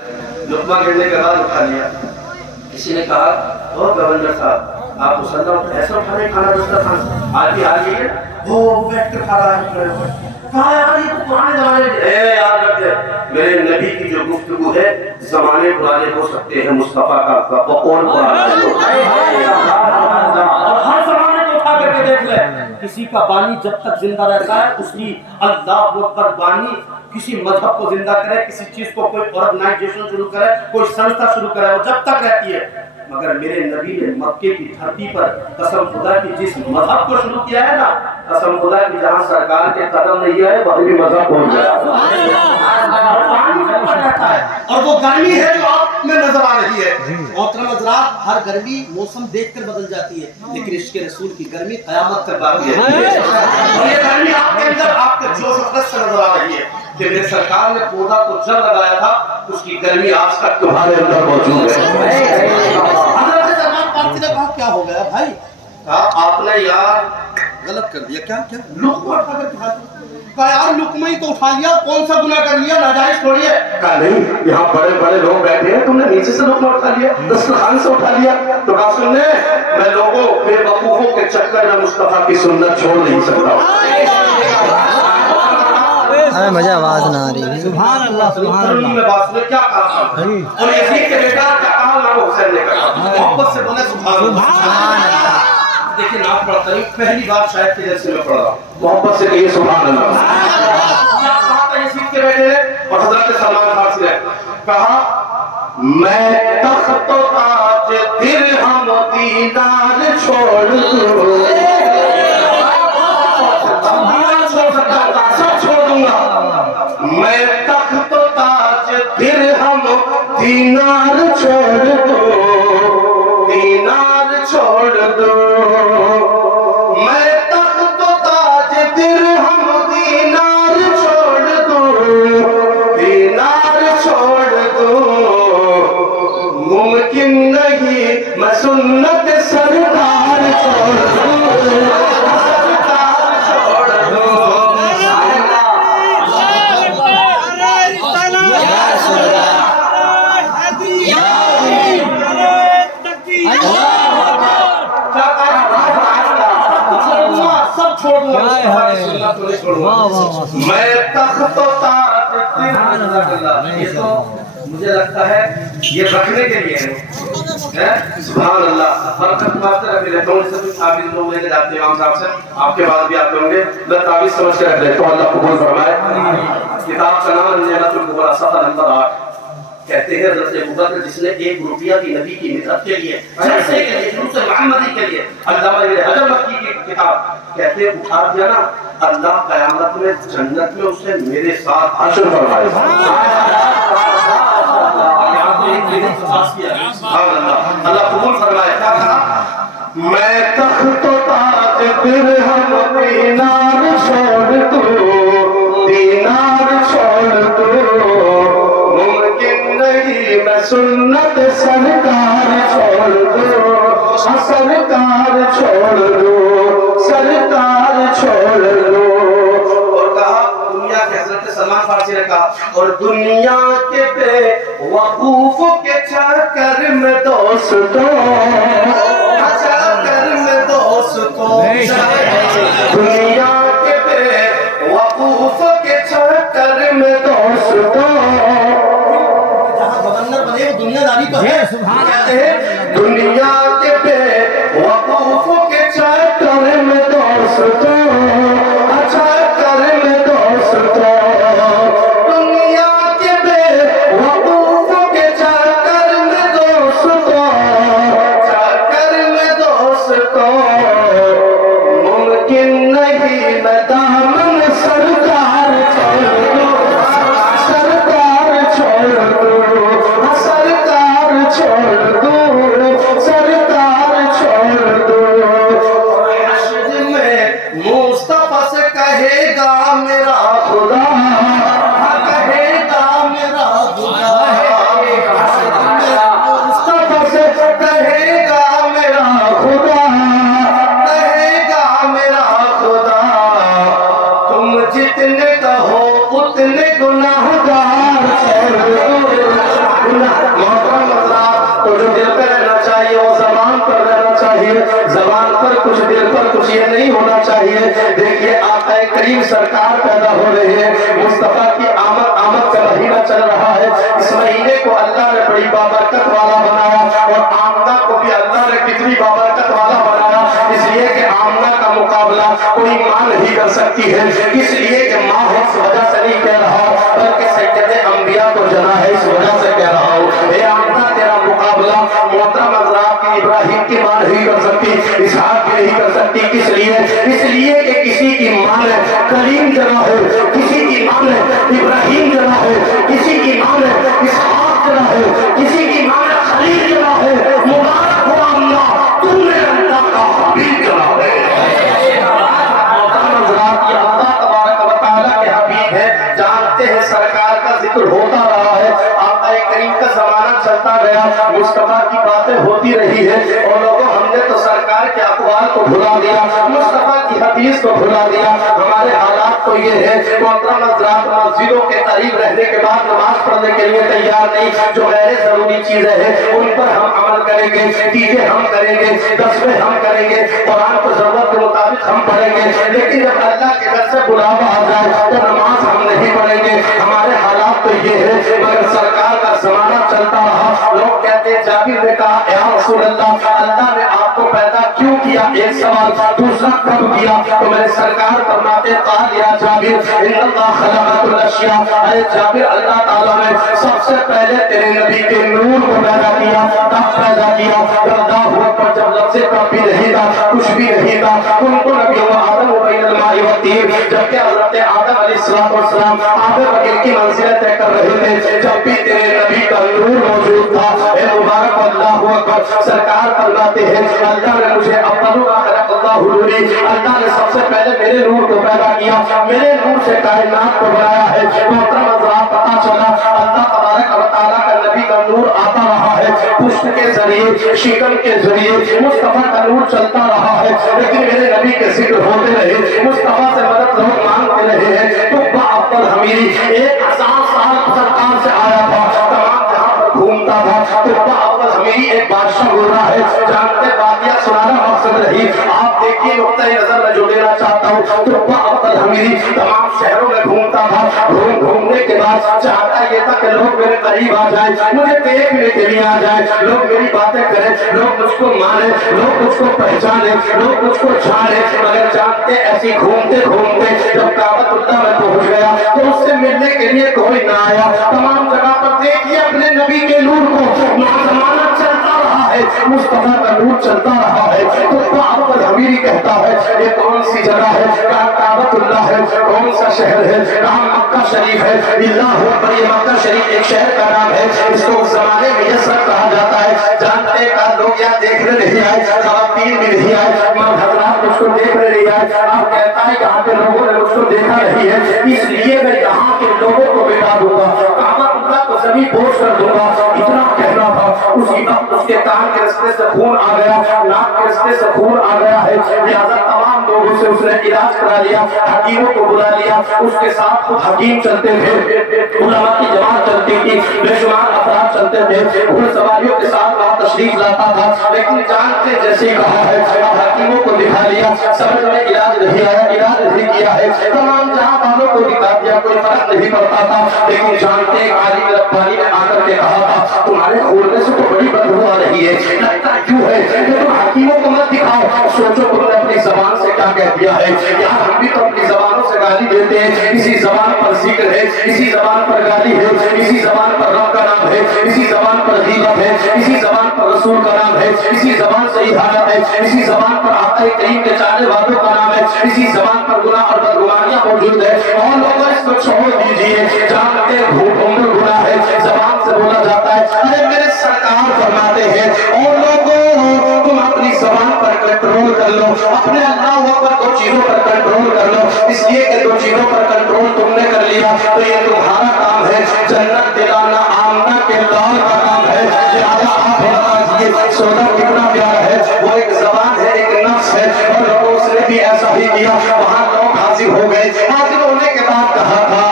لقمہ گرنے کے بعد اٹھا لیا. کسی نے کہا او گورنر صاحب آپ مسلم ایسا اٹھا رہے کھانا دسترخوان آج بھی حال یہ ہے وہ بیٹھ کر کھا رہا ہے. کہا یار یہ تو پرانے زمانے میں یاد رکھتے میرے نبی کی جو گفتگو ہے زمانے پرانے ہو سکتے ہیں مصطفیٰ کا اور پرانا اور ہر زمانے کو اٹھا کر کے دیکھ لے. کسی کا بانی جب تک زندہ رہتا ہے اس کی اللہ اکبر بانی کسی مذہب کو زندہ کرے کسی چیز کو کوئی آرگنائزیشن شروع کرے کوئی سنستھا شروع کرے وہ جب تک رہتی ہے. مگر میرے نبی نے مکے کی دھرتی پر قسم خدا کی جس مذہب کو شروع کیا ہے نا قسم خدا کی جہاں سرکار کے قدم نہیں آئے وہاں بھی مذہب پہنچ گیا. اور وہ گرمی ہے جو آپ میں نظر آ رہی ہے. محترم حضرات ہر گرمی موسم دیکھ کر بدل جاتی ہے لیکن عشق رسول کی گرمی قیامت تک باقی ہے. اور یہ گرمی آپ کے اندر آپ کے جوش و خروش سے نظر آ رہی ہے کہ میرے سرکار نے پودا کو جب لگایا تھا اس کی گرمی آج تک تمہارے اندر موجود ہے. حضرت سلمان فارسی نے کہا کیا ہو گیا بھائی؟ کہا آپ نے یار غلط کر دیا. کیا کیا لقمہ اٹھا کر کھا دیا. کہا یار لقمہ ہی تو اٹھا لیا کون سا گناہ کر لیا ناجائز تھوڑی ہے. کہا نہیں یہاں بڑے بڑے لوگ بیٹھے ہیں تم نے نیچے سے لقمہ اٹھا لیا دسترخوان سے اٹھا لیا. تو کہا سننے میں لوگوں بے وقوفوں کے چکر میں مصطفیٰ کی سنت چھوڑ نہیں سکتا. مجھے آواز نہ آ رہی ہے. سبحان اللہ سبحان اللہ. میں بات نے کیا کہا اور یزید کے بیٹا کیا کہا امام حسین نے کہا محبت سے بولے سبحان اللہ. دیکھیں نعت پڑھتا ہوں پہلی بار شاید کے جیسے میں پڑھ رہا ہوں محبت سے کہیے سبحان اللہ. کیا کہا تھا یزید کے بیٹے نے اور حضرت سلمان فارسی نے کہا میں تخت و تاج درہم و دینار چھوڑ دوں میں تخت و تاج درہم دینار چھوڑ دو دینار چھوڑ دو. میں تخت و تاج درہم دینار چھوڑ دو دینار چھوڑ دو. ممکن نہیں میں سنت سرکار چھوڑ دوں میں تخت و تاج. یہ تو مجھے لگتا ہے یہ رکھنے کے لیے ہے. سبحان اللہ. ہر وقت بات رکھ لیتا ہوں اس سے کچھ تعویذ لوگ لے کے جاتے ہیں امام صاحب سے آپ کے بعد بھی آتے ہوں گے میں تعویذ سمجھ کے رکھ لیتا ہوں. اللہ قبول فرمائے. کتاب کا نام نعمت الکبریٰ صفحہ نمبر 8 کہتے ہیں حضرت ابوبکر جس نے 1 روپیہ کی نبی کی مدد کے لیے جلسے کے لیے جلوس محمدی کے لیے علامہ ابن حجر مکی کی کتاب کہتے ہیں اٹھا دیا نا اللہ قیامت میں جنت میں اسے میرے ساتھ حشر فرمائے. اللہ قبول فرمائے. کیا کہا میں تخت و تاج درہم دینار چھوڑ دوں دینار چھوڑ دوں. ممکن نہیں میں سنت سرکار چھوڑ دوں سرکار چھوڑ دوں سرکار چھوڑ دو. اور کہا دنیا کے حضرت سلمان فارسی نے کہا اور دنیا کے بے وقوف کے چکر میں دوستوں چکر میں دوستوں دنیا کے بے وقوف کے چکر میں دوستوں. جہاں گورنر بنے وہ دنیا داری تو ہے. کہتے ہیں دنیا کے بے وقوف کے چکر میں دوستوں چکر میں دوستوں. دنیا کے بے وقوف کے چکر میں دوستوں چکر میں دوستوں. ممکن نہیں میں دامن سرکار چھوڑ دوں سرکار چھوڑ دوں سرکار چھوڑ دوں سرکار دیکھیے آقا کریم سرکار پیدا ہو رہے ہیں، مصطفیٰ کی آمد کا مہینہ چل رہا ہے، اس مہینے کو اللہ نے بڑی بابرکت والا بنایا، اور آمنہ کو بھی اللہ نے کتنی بابرکت والا بنایا، اس لیے کہ آمنہ کا مقابلہ کوئی ماں نہیں کر سکتی ہے، اس لیے کہ ماں ہے اس وجہ سے نہیں کہہ رہا بلکہ سید انبیاء کو جنا ہے اس وجہ سے کہہ رہا ہوں، اے آمنہ تیرا مقابلہ محترم حضرات کی ابراہیم کی ماں نہیں کر سکتی، اسحاق کی نہیں کر سکتی، کس لیے؟ اس لیے کہ کسی کی ماں نے کلیم جنا ہے، کسی کی ماں نے ابراہیم جنا ہے، کسی کی ماں نے اسحاق جنا ہے، کسی کی ماں نے خلیل جنا ہے، مبارک ہو اللہ تم نے اللہ کا حبیب جنا ہے۔ محترم حضرات یہ اللہ تبارک و تعالیٰ کے حبیب ہے، جانتے ہیں سرکار کا ذکر ہوتا رہا ہے، آقا کریم کا زمانہ چلتا گیا، مصطفیٰ کی باتیں ہوتی رہی ہے، اور لوگوں ہم نے تو سرکار کے اقوال کو بھلا دیا، مصطفیٰ کی حدیث کو بھلا دیا، ہمارے حالات تو یہ ہے محترم حضرات مسجدوں کے قریب رہنے کے بعد نماز پڑھنے کے لیے تیار نہیں، جو غیر ضروری چیزیں ہیں ان پر ہم عمل کریں گے، ٹیکے ہم کریں گے، دسویں ہم کریں گے، قرآن کو ضرورت کے مطابق ہم پڑھیں گے، لیکن جب اللہ کے گھر سے بلاوا آ جائے تو نماز ہم نہیں پڑھیں گے، ہمارے حالات تو یہ ہے، مگر سرکار کا زمانہ چلتا رہا، لوگ کہتے ہیں جابر نے کہا یا رسول اللہ اللہ نے آپ کو پیدا کیوں کیا؟ ایک سوال، دوسرا کب کیا؟ تو میرے سرکار فرماتے قال یا جابر ان اللہ خلق الاشیاء، اے جابر اللہ تعالیٰ نے سب سے پہلے تیرے نبی کے نور کو پیدا کیا، تب پیدا کیا، اللہ اکبر، جب لفظ کا بھی نہیں تھا، کچھ بھی نہیں تھا، ان کو نبی و آدم و بین الماء والطین، جبکہ حضرت آدم علیہ السلام آب بکر کی منزلیں طے کر رہے تھے، جب بھی تیرے نبی کا نور موجود تھا، اے مبارک اللہ اکبر، سرکار فرماتے ہیں اللہ نے مجھے اول ما خلق اللہ نوری، اللہ نے سب سے پہلے میرے نور کو پیدا کیا، میرے نور سے کائنات کو بنایا ہے۔ محترم حضرات پتہ چلا اللہ تبارک و تعالیٰ کا نبی کا نور آتا رہا ہے، پشت کے ذریعے، شکم کے ذریعے مصطفیٰ کا نور چلتا رہا ہے، لیکن میرے نبی کے ذکر ہوتے رہے، مصطفیٰ سے مدد لوگ مانگتے رہے ہیں، تو افضل حمیری 1000 سال سرکار سے آیا تھا، تمام جہاں پر گھومتا تھا، تو افضل حمیری ایک بادشاہ ہو رہا ہے، جانتے باتیاں سنانا مقصد رہی، آپ دیکھیے نقطۂ نظر میں جو دینا چاہتا ہوں، تو افضل حمیری تمام شہروں میں گھومتا تھا، گھومنے کے بعد چاہتا یہ تھا کہ لوگ میرے قریب آ جائیں، مجھے دیکھنے کے لیے آ جائیں، لوگ میری باتیں کریں، لوگ مجھ کو مانیں، لوگ مجھ کو پہچانیں، لوگ مجھ کو جانیں، مگر جانتے ایسی گھومتے گھومتے جب کعبۃ اللہ میں پہنچ گیا تو اس سے ملنے کے لیے کوئی نہ آیا، تمام جگہ پر دیکھیے اپنے نبی کے نور کو، زمانہ چلتا رہا ہے، مصطفیٰ کا نور چلتا رہا ہے، تو افضل حمیری کہتا ہے یہ کون سی جگہ ہے؟ کہاں کعبۃ اللہ ہے، کون سا شہر ہے؟ کہاں مکہ شریف ہے، اللہ اکبر، یہ مکہ شریف ایک شہر کا نام ہے، اس کو اس زمانے میں یثرب کہا جاتا ہے، جانتے کا لوگ یہاں دیکھنے نہیں آئے، خواتین بھی نہیں آئے، مرد حضرات مجھ کو دیکھنے نہیں آئے، آپ کہتا ہے یہاں کے لوگوں نے مجھ کو دیکھا نہیں ہے، اس لیے میں یہاں کے لوگوں کو بتا دوں گا، کعبۃ اللہ کو زمین بوجھ کر دوں گا، اتنا کہنا تھا، اسی وقت اس کے کان کے رستے سے خون آ گیا، ناک کے رستے سے خون آ گیا ہے، لہذا تمام لوگوں سے اس نے علاج کرا لیا، حکیموں کو بلا لیا، اس کے ساتھ خود حکیم چلتے تھے، علماء کی جماعت چلتی تھی، بے شمار افراد چلتے تھے، گھڑ سواریوں کے ساتھ وہاں تشریف لاتا تھا، لیکن جانتے جیسے کہا ہے اب حکیموں کو دکھا لیا، سمجھ میں علاج نہیں آیا، علاج نہیں کیا ہے، تمام جہاں والوں کو دکھا دیا، کوئی فرق نہیں پڑتا تھا، لیکن جانتے ایک عالم ربانی نے آ کر کے کہا تھا تمہارے کھولنے سے تو بڑی بدبو آ رہی ہے، لگتا کیوں ہے کہ تم حکیموں کو مت دکھاؤ، سوچو تم نے اپنی زبان سے کیا کہہ دیا ہے، یہاں ہم بھی تو اپنی زبانوں سے گالی دیتے ہیں، اسی زبان پر ذکر ہے، اسی زبان پر گالی ہے، اسی زبان پر رب کا نام ہے، اسی زبان پر غیبت ہے، اسی زبان پر رسول کا نام ہے، اسی زبان سے احانت ہے، اسی زبان پر آقا کریم کے چاہنے والوں کا نام ہے، اسی زبان پر گناہ اور بدگمانیاں موجود ہے، اور لوگوں اس کو چھوڑ دیجئے، جانتے عمر گناہ ہے، زبان سے بولا جاتا ہے، ارے میرے سرکار فرماتے ہیں اور لوگوں تم اپنی زبان پر کنٹرول کر لو، اپنے اللہ پر دو چیزوں پر کنٹرول کر لو، اس لیے کہ دو چیزوں پر کنٹرول تم نے کر لیا تو یہ تمہارا کام ہے، جنت دلانا آمنہ کے لال کا کام ہے، لہذا آپ بتائیے سودا کتنا پیارا ہے، وہ ایک زبان ہے، ایک نفس ہے، اور لوگوں اس نے بھی ایسا ہی کیا، وہاں لوگ حاضر ہو گئے، حاضر ہونے کے بعد کہا تھا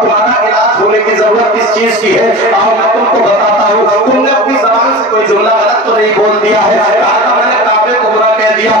تمہارا علاج ہونے کی ضرورت کس چیز کی ہے، آؤ میں تم کو بتاتا ہوں، تم نے اپنی زبان سے کوئی جملہ غلط تو نہیں بول دیا ہے، کہا تھا میں نے کعبے کو برا کہہ دیا،